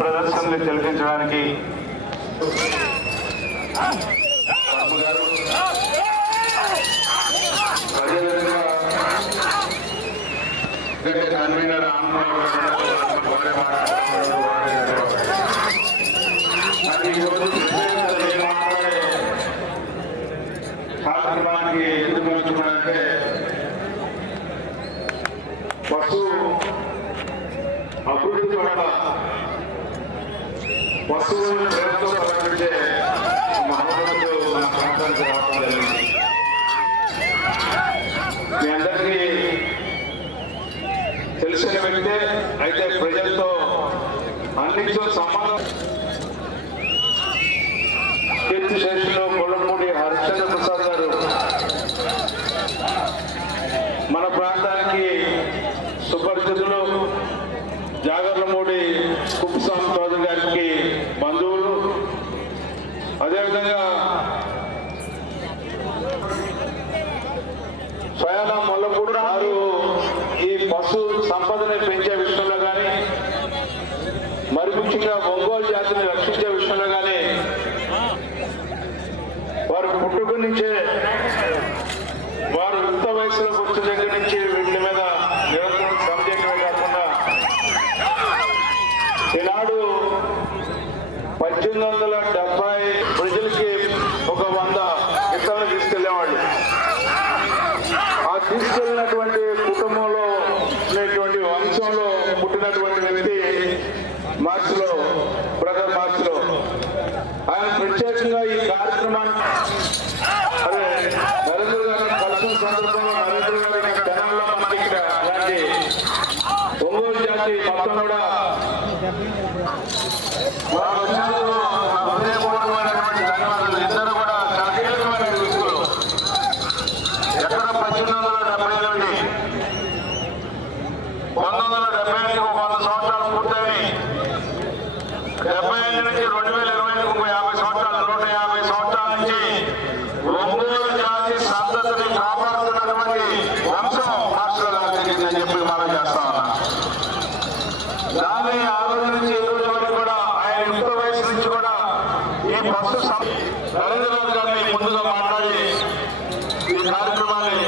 ప్రదర్శనలు తిలకించడానికి కన్వీనర్ కార్యక్రమానికి ఎందుకు నచ్చుకున్నారంటే పశువు అభివృద్ధి పట్ల పశువులను ప్రేమతో ప్రకటించే మహమ్మదులు మన ప్రాంతానికి రావడం జరిగింది. మీ అందరికీ తెలిసిన వ్యక్తే, అయితే ప్రజలతో అన్నింటితో సంబంధం. కీర్తి శేషులు కొల్లపూడి హరిశ్చంద్ర ప్రసాద్ గారు మన ప్రాంతానికి సుపరిచితులు. జాగర్లమూడి కుప్పస్వామి చౌదరి గారికి బంధువులు. అదేవిధంగా స్వయాన మొల్లపూడి వారు ఈ పశు సంపదని పెంచే విషయంలో కానీ, మరి ముఖ్యంగా ఒంగోలు జాతిని రక్షించే విషయంలో కానీ వారు పుట్టుక నుంచే, వారు యుక్త వయసులోకి వచ్చిన దగ్గర నుంచి వీటి మీద నిరంతరం శ్రమ చేయడమే కాకుండా ఈనాడు 1870 ప్రజలకి ఒక 100 విత్తనాలు తీసుకెళ్లేవాళ్ళు. ఆ తీసుకెళ్ళినటువంటి కుటుంబంలో ఉన్నటువంటి వంశంలో పుట్టినటువంటి వ్యక్తి మార్చిలో, బ్రదర్ మార్చిలో ఆయన ప్రత్యేకంగా ఈ కార్యక్రమాన్ని నరేంద్ర గారిని కలిసిన సందర్భంగా నరేంద్ర గారి జనంలో మనకి అలాంటి ఒంగోలు జాతి మొత్తం కూడా హృదయపూర్వకమైనటువంటి ధన్యవాదాలు. ఇద్దరు కూడా చాలా కీలకమైన వ్యక్తులు. ఎక్కడ 1870 నుండి 1970 ఒక 100 సంవత్సరాలు పూర్తయి 75 నుంచి 2020 ఇంకో 50 సంవత్సరాలు, 150 సంవత్సరాల నుంచి ఒంగోలు జాతి సంతతిని కాపాడుతున్నటువంటి వంశం రాష్ట్రంలో జరిగిందని చెప్పి మనం చేస్తా ఉన్నాం. దాన్ని ఆ రోజు నుంచి ఈ రోజు వరకు కూడా ఆయన యుక్త వయసు నుంచి కూడా ఈ పశు నరేంద్రనాథ్ గారిని ముందుగా మాట్లాడి ఈ కార్యక్రమాన్ని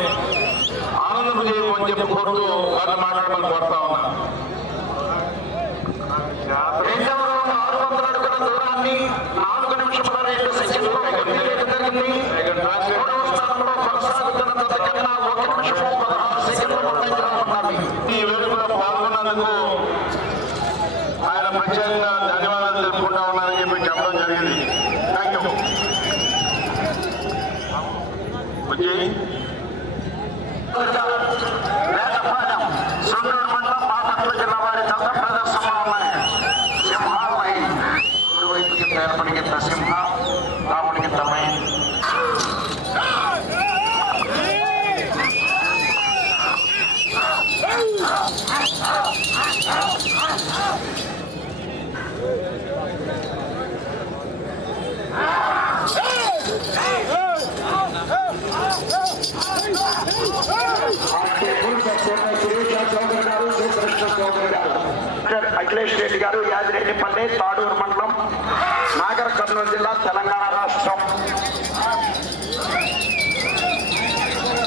ఆనందం చేయమని చెప్పి కోరుతూ వారిని మాట్లాడమని కోరుతా ఉన్నా. 600 అడుగుల దూరాన్ని 4 నిమిషముల 2 సెకండ్లో పూర్తి చేయడం జరిగింది. 3వ స్థానంలో కొనసాగుతున్న కన్నా 1 నిమిషము 16 సెకండ్ల ముందంజలో ఉన్నది. ఈ వేడుకలో పాల్గొన్నందుకు ఆయన ప్రత్యేకంగా ధన్యవాదాలు తెలుపుకుంటా ఉన్నారని చెప్పి చెప్పడం జరిగింది. Thank you. వేటపాలెం సూళ్ళూరు మండలం బాపట్ల జిల్లా వారి దంత ప్రదర్శనలో ఉన్నాయి. సింహాలపై వైపుకి పేరపడిగిన సింహ, రాముడికి తమై అఖిలేష్ రెడ్డి గారు, యాదిరెడ్డిపల్లి, తాడూరు మండలం, నాగర్ కర్నూలు జిల్లా, తెలంగాణ రాష్ట్రం.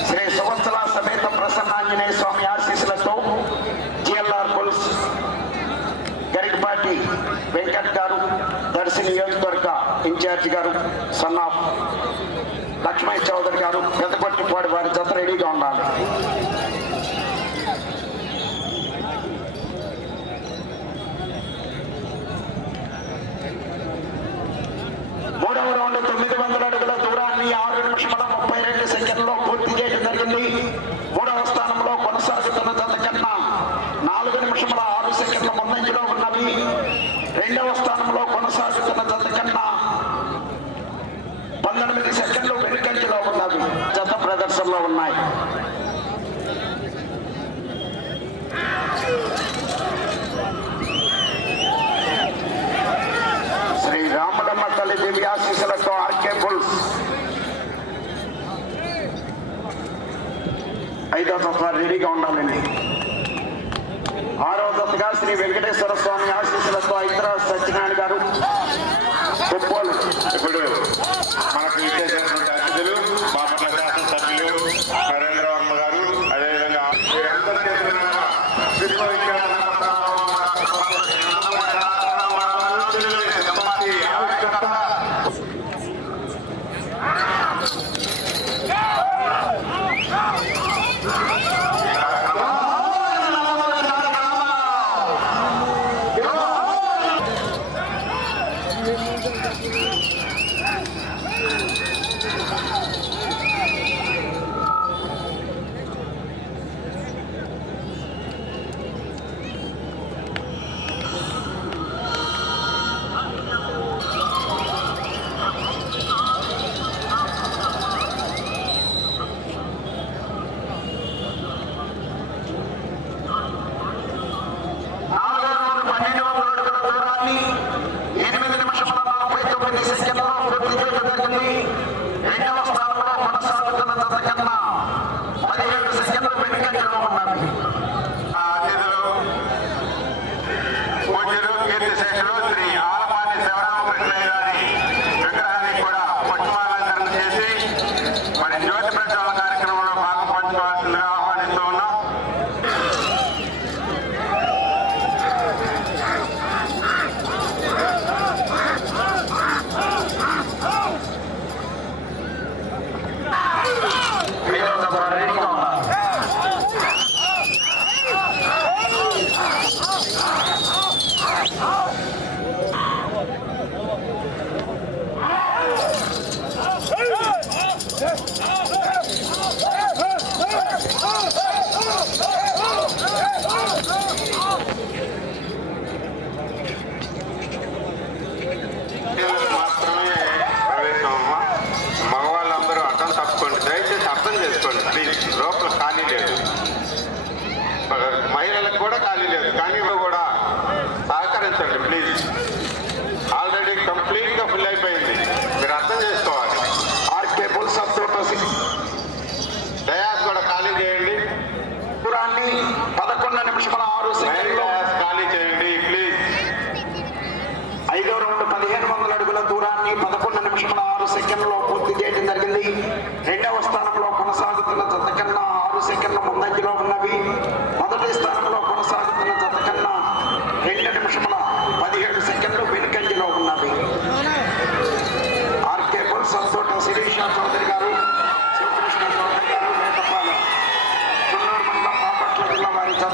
శ్రీ సంవత్సర సమేత ప్రసన్నాంజనేయ స్వామి ఆశీస్సులతో జిఎల్ఆర్ పుల్స్ గరికపాటి వెంకట్ గారు, దర్శి నియోజకవర్గ ఇన్ఛార్జి గారు, సన్నాఫ్ లక్ష్మణ్ చౌదరి గారు, పెద్దపట్టిపాడు వారి జత రెడీగా ఉండాలి. మూడవ రౌండ్ 900 అడుగుల దూరాన్ని 6 నిమిషముల 32 సెకండ్లో పూర్తి చేయడం జరిగింది. 3వ స్థానంలో కొనసాగుతున్న జత కన్నా 4 నిమిషముల 6 సెకండ్ల ముందంజలో ఉన్నవి. 2వ స్థానంలో కొనసాగుతున్న జత కన్నా 19 సెకండ్లు వెనుకంజలో ఉన్నవి. జత ప్రదర్శనలో ఉన్నాయి. శ్రీ రామడమ్మ తల్లి దివ్యాశీస్సులతో ఆర్కే బుల్స్ 5వ జత రెడీగా ఉండాలండి. 6వ జతగా శ్రీ వెంకటేశ్వర స్వామి ఆశీస్సులతో హైదరాబాద్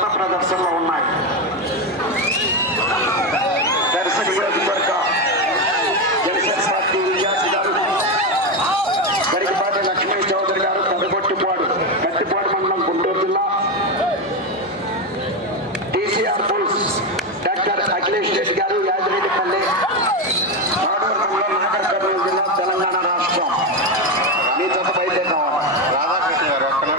జత ప్రదర్శనలో ఉన్నాయి. దర్శన నియోజకవర్గ జనసేన పార్టీ విద్యార్థి గారు గరికపాటి లక్ష్మీ చౌదరి గారు కత్తిపాడు మండలం గుంటూరు జిల్లా. TCR bulls doctor Akhilesh Reddy గారు యాదిరెడ్డిపల్లి నాగూర్ మండలం నాగర్ కర్నూలు జిల్లా తెలంగాణ రాష్ట్రం. మీ జత బయటే కావాలి. రాధాకృష్ణ గారు ఒక్కనే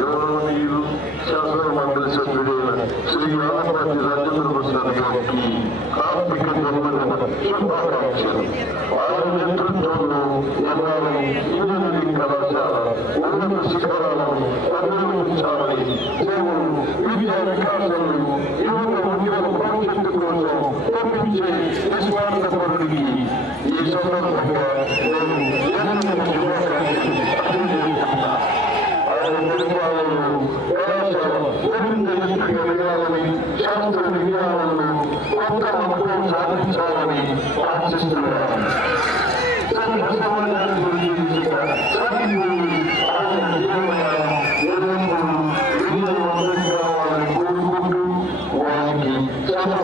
గౌరవనీయులు శాసన మండలి సభ్యుడైన శ్రీ ఆలపాటి రాజేంద్ర ప్రసాద్ గారికి కార్మిక జన్మదిన శుభాకాంక్షలు. వారి నేతృత్వంలో ఎన్నాళ్ళని ఇంజనీరింగ్ కళాశాల ఉన్నత శిఖరాలను అభివృద్ధించాలని సేవలు విద్యా వికాసాలను యువత ఉద్యోగ భవిష్యత్తు కోసం పంపించే నిస్వార్థపరుడికి ఈ సందర్భంగా నేను జన్మదిన శుభాకాంక్షలు తెలియజేస్తున్నాను. శాస్త్ర విజ్ఞానంలో కొత్త మక్కువ సాధించాలని ఆశిస్తున్నాను. కావాలని కోరుకుంటూ వారికి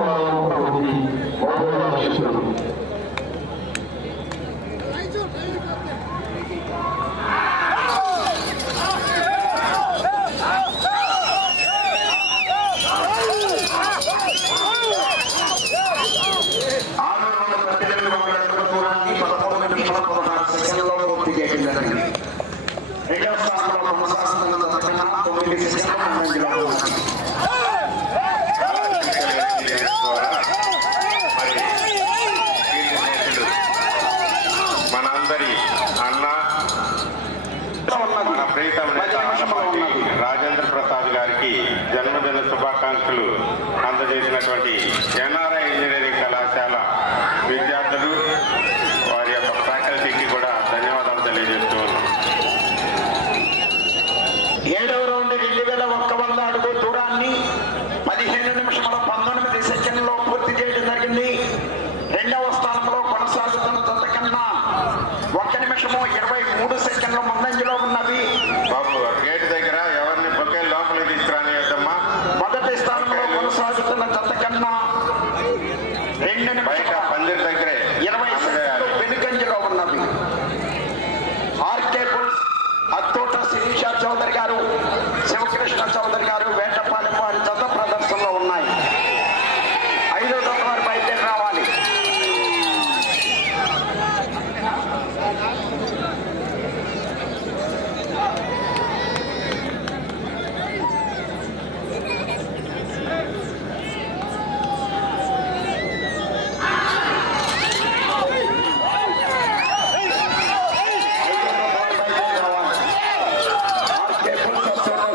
సమాధానం ఆశిస్తున్నాను. రెండవ స్థానంలో కొనసాగుతున్న జత కన్నా 9 సెకండ్ల ముందంజలో ఉన్నాయి. మనందరి అన్న మన ప్రీతం నేత ఆలపాటి రాజేంద్ర ప్రసాద్ గారికి జన్మదిన శుభాకాంక్షలు అందజేసినటువంటి ఎన్ఆర్ఐ ఇంజనీరింగ్ కళాశాల విద్యార్థులు వారి యొక్క ఫ్యాకల్టీకి కూడా ధన్యవాదాలు తెలియజేస్తూ ఉన్నాం. 7వ రౌండ్ 2100 అడుగు దూరాన్ని 15 నిమిషముల 19 సెకండ్లలో పూర్తి చేయడం జరిగింది. రెండవ స్థానంలో కొనసాగుతున్న జత కన్నా 1 నిమిషము 23 సెకండ్ల ముందంజలో ఉన్నవి. బాబు గేట్ దగ్గర ఎవరిని బొకే లోపలికి తీసుకురానియద్దమ్మా. మొదటి స్థానంలో కొనసాగుతున్న జత కన్నా 2 నిమిషాల పందిరి దగ్గరే 20 సెకండ్లు వెనుకంజలో ఉన్నవి. ఆర్కే బుల్స్ అత్తోట శిరీష చౌదరి గారు, శివకృష్ణ చౌదరి గారు, వేటపాలెం వారి జత ప్రదర్శనలో ఉన్నాయి. 5వ జత వారు బయటకు రావాలి.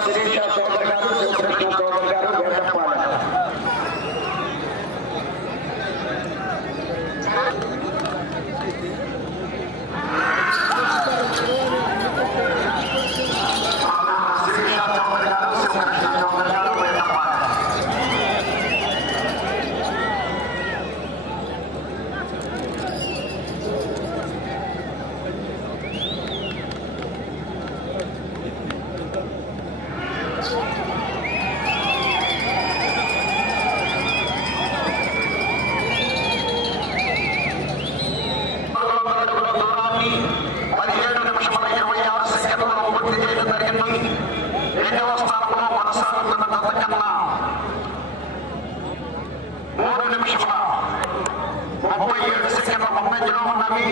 శిరీష చౌదరి గారు, శివకృష్ణ చౌదరి గారు, వేటపాలెం. శిరీష చౌదరి గారు, శివకృష్ణ చౌదరి గారు, వేటపాలెం. దూరాన్ని 17 నిమిషముల 26 సెకండ్లలో పూర్తి చేయడం జరిగింది. రెండవ స్థానంలో కొనసాగుతున్న జత కన్నా 3 నిమిషముల 37 సెకండ్ల ముందంజలో ఉన్నవి.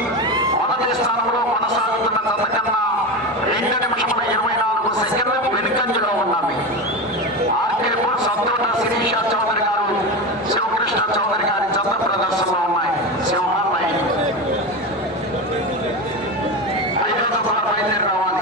మొదటి స్థానంలో కొనసాగుతున్న జత కన్నా 2 నిమిషముల 24 సెకండ్ల వెనుకంజలో ఉన్నవి. ఆర్కే బుల్స్ అత్తోట శిరీష చౌదరి గారు, శివకృష్ణ చౌదరి చౌదరి గారి జత ప్రదర్శనలో ఉన్నాయి. సింహాలై 5వ జత బయలుదేరి రావాలి.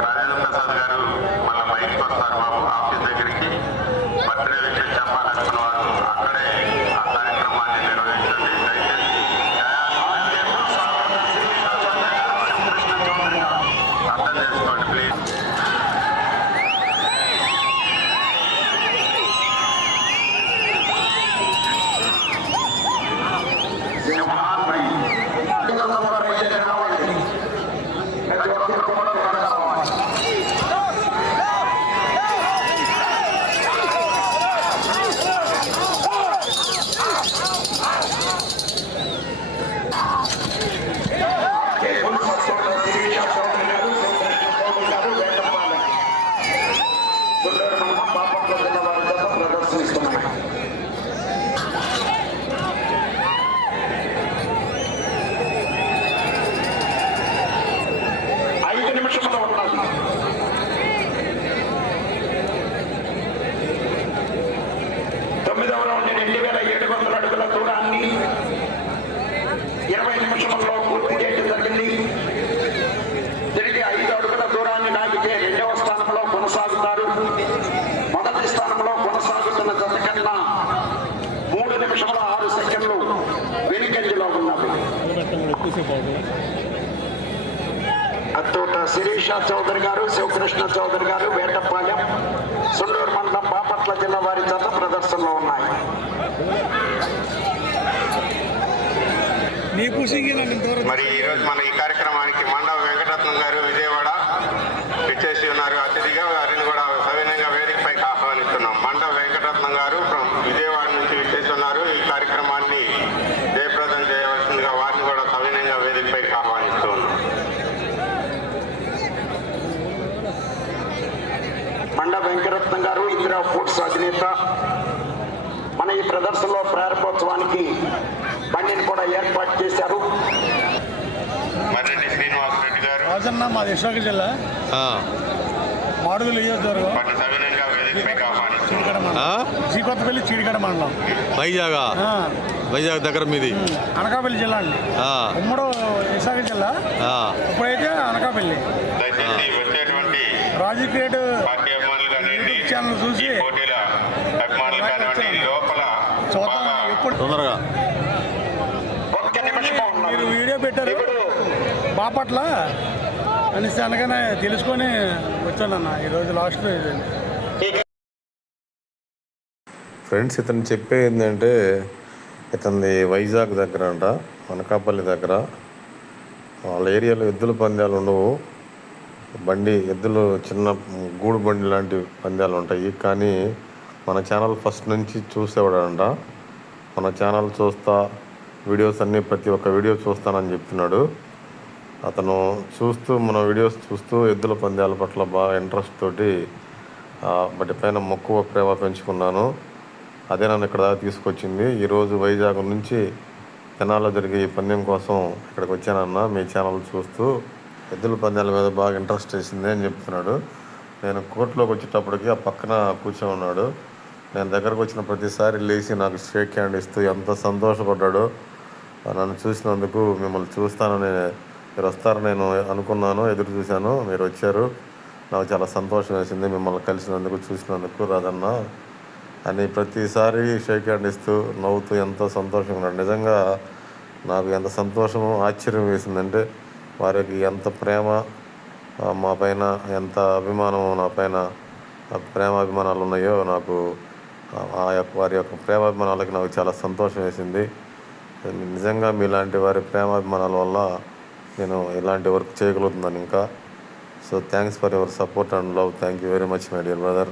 రాజేంద్ర ప్రసాద్ గారు మళ్ళీ బయటకు వస్తారు బాబు ఆఫీస్ దగ్గరికి. బర్త్డే విషయం చెప్పాలనుకున్న వారు అక్కడే ఆ కార్యక్రమాన్ని నిర్వహించండి. దయచేసి అర్థం చేసుకోండి ప్లీజ్. సింహాలై 5వ జత బయలుదేరి రావాలి. ప్రతి ఒక్కరు కూడా రావాలి. ప్రదర్శనిస్తున్నాయి. 5 నిమిషంలో ఉన్నది. తొమ్మిదవ రౌండ్ 2700 అడుగుల దూరాన్ని 20 నిమిషంలో పూర్తి చేయడం జరిగింది. తిరిగి 5 అడుగుల దూరాన్ని లాగితే 2వ స్థానంలో కొనసాగుతారు. మొదటి స్థానంలో కొనసాగుతున్న జత కన్నా 3 నిమిషముల 6 సెకండ్లు వెనుకంజలో ఉన్నది. అత్తోట శిరీష చౌదరి గారు, శివకృష్ణ చౌదరి గారు, వేటపాలెం, సుండూరు మండలం, బాపట్ల జిల్లా వారి జత ప్రదర్శనలో ఉన్నాయి. మరి ఈరోజు మన ఈ కార్యక్రమానికి మండవ వెంకటరత్నం గారు విజయవాడ ఇచ్చేసి ఉన్నారు. అతిథిగా వారిని కూడా సవినయంగా వేదికపైకి ఆహ్వానిస్తున్నాం. మండవ వెంకటరత్నం గారు ఫ్రమ్ విజయవాడ నుంచి విచ్చేసి ఉన్నారు. ఈ కార్యక్రమాన్ని జయప్రదం చేయవలసిందిగా వారిని కూడా సవినయంగా వేదికపైకి ఆహ్వానిస్తూ ఉన్నాం. మండ వెంకటరత్నం గారు ఇందిరా ఫుడ్స్ అధినేత మన ఈ ప్రదర్శనలో ప్రారంభోత్సవానికి బండిని కూడా ఏర్పాటు చేశారు. మర్రెడ్డి శ్రీనివాసరెడ్డి గారు రాజన్న మాది విశాఖ జిల్లా మాడుగుల నియోజకవర్గం వారిని సవినయంగా వేదికపైకి ఆహ్వానిస్తున్నాం. చీడిగడ మండలం, శ్రీకొత్తపల్లి చీడిగడ మండలం, వైజాగ్ దగ్గర మీది అనకాపల్లి జిల్లా అండి. ఉమ్మడి విశాఖ జిల్లా, ఇప్పుడైతే అనకాపల్లి. దయచేసి వచ్చేటువంటి రాజు క్రియేట్ పార్టీ అభిమానులు కానివ్వండి, యూట్యూబ్ ఛానల్ చూసి ఈ పోటీల అభిమానులు కానివ్వండి, లోపల చూద్దాం. బాగా ఇప్పుడు తొందరగా 1 నిమిషం ఉన్నది. మీరు వీడియో పెట్టారు బాపట్ల అనేసి అనగానే తెలుసుకొని వచ్చానన్న. ఈరోజు లాస్ట్ ఫ్రెండ్స్ ఇతను చెప్పే ఏంటంటే ఇతనిది వైజాగ్ దగ్గర అంట, అనకాపల్లి దగ్గర. వాళ్ళ ఏరియాలో ఎద్దుల పందాలు ఉండవు. ఎద్దులు చిన్న గూడు బండి లాంటి పందాలు ఉంటాయి. కానీ మన ఛానల్ ఫస్ట్ నుంచి చూసేవాడంట. మన ఛానల్ చూస్తా వీడియోస్ అన్నీ ప్రతి ఒక్క వీడియో చూస్తానని చెప్తున్నాడు. అతను మన వీడియోస్ చూస్తూ ఎద్దుల పందాల పట్ల బాగా ఇంట్రెస్ట్ తోటి వాటిపైన మక్కువ ప్రేమ పెంచుకున్నాను. అదే నన్ను ఇక్కడ దాకా తీసుకొచ్చింది. ఈరోజు వైజాగ్ నుంచి తెనాల్లో జరిగే ఈ పందెం కోసం ఇక్కడికి వచ్చానన్న. మీ ఛానల్ చూస్తూ ఎద్దుల పందాల మీద బాగా ఇంట్రెస్ట్ వేసింది అని చెప్తున్నాడు. నేను కోర్టులోకి వచ్చేటప్పటికి ఆ పక్కన కూర్చొని ఉన్నాడు. నేను దగ్గరకు వచ్చిన ప్రతిసారి లేచి నాకు షేక్ హ్యాండ్ ఇస్తూ ఎంత సంతోషపడ్డాడో. నన్ను చూసినందుకు, మిమ్మల్ని చూస్తానని, మీరు వస్తారని నేను అనుకున్నాను, ఎదురు చూశాను, మీరు వచ్చారు, నాకు చాలా సంతోషం వేసింది మిమ్మల్ని కలిసినందుకు, చూసినందుకు రాజన్న అని ప్రతిసారి షేక్ హ్యాండ్ ఇస్తూ నవ్వుతూ ఎంతో సంతోషంగా ఉన్నాడు. నిజంగా నాకు ఎంత సంతోషము, ఆశ్చర్యం వేసిందంటే వారికి ఎంత ప్రేమ మా పైన, ఎంత అభిమానం నా పైన, ప్రేమాభిమానాలు ఉన్నాయో నాకు వారి యొక్క ప్రేమాభిమానాలకి నాకు చాలా సంతోషం వేసింది. నిజంగా మీలాంటి వారి ప్రేమాభిమానాల వల్ల నేను ఇలాంటి వర్క్ చేయగలుగుతున్నాను ఇంకా. So thanks for your support and love. Thank you very much my dear brother.